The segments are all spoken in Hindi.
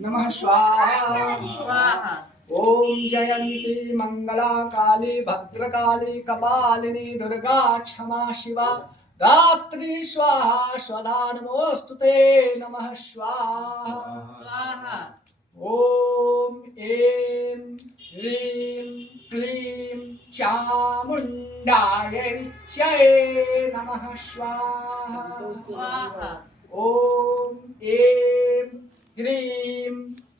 नमः स्वाहा स्वाहा ओम जयंती मंगला काली भद्रकाली कपालिनी दुर्गा क्षमा शिवा धात्री स्वाहा स्वधा नमोस्तुते नमः स्वाहा स्वाहा ओम ऐं ह्रीं क्लीं चामुण्डाय विच्चये नमः स्वाहा स्वाहा ओम ऐं ह्रीं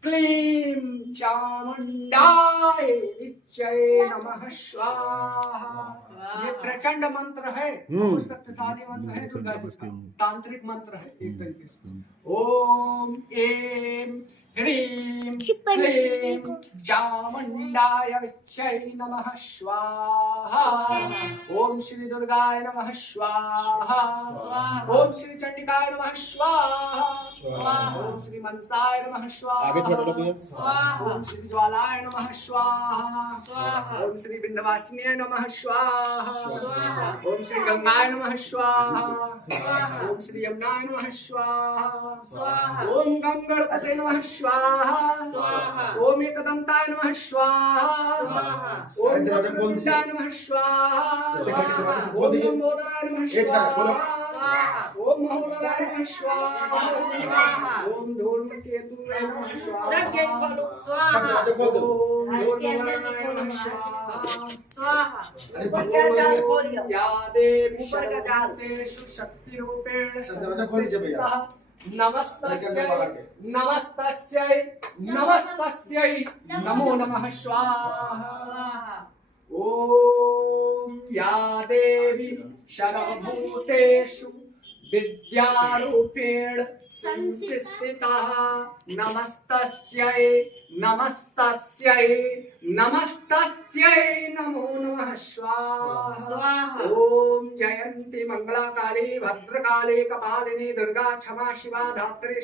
क्लीं चामुण्डाय विच्चये नमः स्वाहा। ये प्रचंड मंत्र है और शक्तिशाली मंत्र है दुर्गा जी का तांत्रिक मंत्र है एक तरीके से। ओम ऐं ह्रीं क्लीं चामुण्डाय विच्चये नमः स्वाहा। ओम श्री दुर्गाय नमः स्वाहा। ओम श्री चंडिकाय नमः स्वाहा। ओम श्री मनसाय नमः स्वाहा। आगे छोड़ लो भैया। ओम श्री ज्वालाय नमः स्वाहा। ओम श्री विंध्यवासिनी नमः स्वाहा। ओम श्री गंगाय नमः स्वाहा। ओम श्री यमुनाय नमः स्वाहा। ओम गंगणपते नमः स्वाहा। ओम एकदंताय नमः स्वाहा। ओम चतुर्भुजाय नमः स्वाहा। ओम लंबोदराय नमः स्वाहा। ओम महोदराय नमः स्वाहा। ओम धूम्रकेतुवे नमः स्वाहा। या देवी सर्वभूतेषु शक्तिरूपेण संस्थिता नमस्तस्यै नमस्तस्यै नमस्तस्यै नमो नमः स्वाहा। ओम या देवी सर्वभूतेषु विद्यारूपेण संस्थिता नमस्तस्यै नमस्तस्यै नमस्तस्यै नमो नमः स्वाहा। ओम जयंती मंगला काली भद्रकाली कपालिनी दुर्गा क्षमा शिवा धात्री